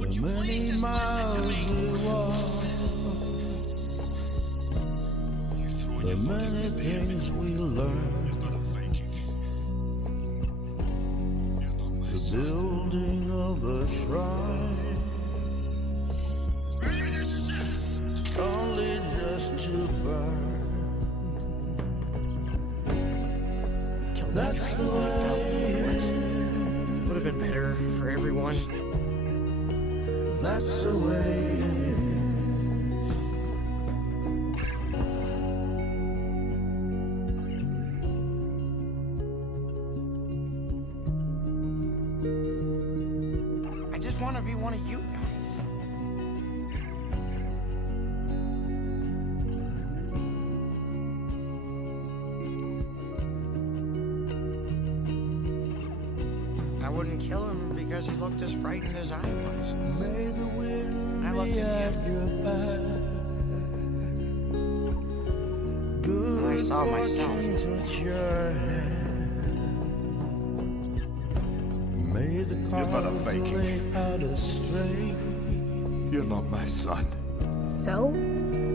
Would you please just listen to me? You're throwing your money away. Things we learn. You're not a fake it. You're not my The son. building of a shrine, Ready yourself. only just to burn. Killed that dragon when I found him in the woods. Would have been better for everyone. That's the way it is. I just want to be one of you guys. I wouldn't kill him because he looked as frightened as I was. May the wind I looked be at at your back. Good I saw myself. fortune touch your hand. May the You're not a cards fake. lay out astray. You're not my son. So,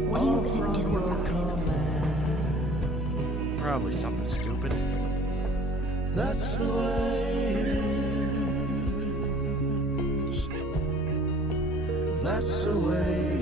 what are you gonna do about it? Probably something stupid. That's the way it is. That's the way